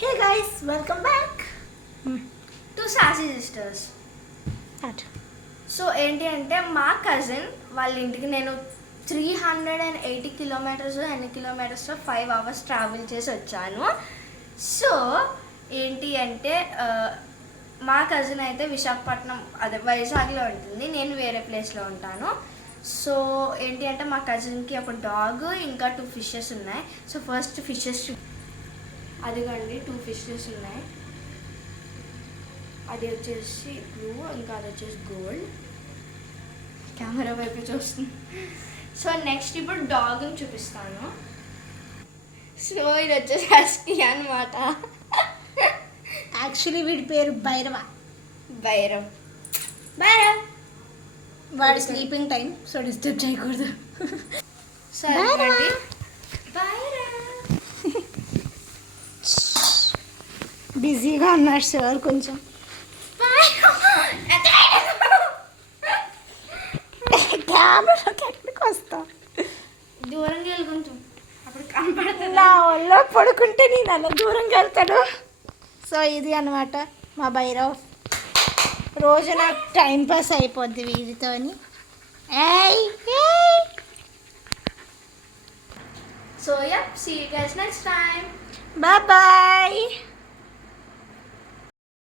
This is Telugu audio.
Hey guys, welcome back to sassy sisters. at so ఏంటి అంటే మా కజిన్ వాళ్ళ ఇంటికి నేను 380 కిలోమీటర్స్ ఎన్ని కిలోమీటర్స్ 5 అవర్స్ ట్రావెల్ చేసి వచ్చాను. సో ఏంటి అంటే మా కజిన్ అయితే విశాఖపట్నం అదే వైజాగ్లో ఉంటుంది, నేను వేరే ప్లేస్లో ఉంటాను. సో ఏంటి అంటే మా కజిన్కి ఒక డాగ్ ఇంకా 2 ఫిషెస్ ఉన్నాయి. సో ఫస్ట్ ఫిషెస్ అదిగండి 2 ఫిషెస్ ఉన్నాయి. అది వచ్చేసి బ్లూ, ఇంకా అది వచ్చేసి గోల్డ్. కెమెరా వైపు చూస్తుంది. సో నెక్స్ట్ ఇప్పుడు డాగ్ని చూపిస్తాను. సో ఇది వచ్చేసి హస్కీ అనమాట. యాక్చువల్లీ వీడి పేరు భైరవ. భైరవ్ భైరవ్ వాడి స్లీపింగ్ టైం, సో డిస్టర్బ్ చేయకూడదు. సరే భైరవ్. భైరవ్ బిజీగా ఉన్నాడు సార్ కొంచెం. కెమెరాకి ఎక్కడికి వస్తా, దూరంగా వెళ్ళి కొంచెం అప్పుడు కనపడుతుంది. నా ఒళ్ళో పడుకుంటే నేను అలా దూరంగా వెళ్తాడు. సో ఇది అనమాట మా భైరవ్. రోజు నాకు టైం పాస్ అయిపోద్ది వీడితోని. ఏయ్ ఏయ్. So yeah, see you guys next time. Bye bye.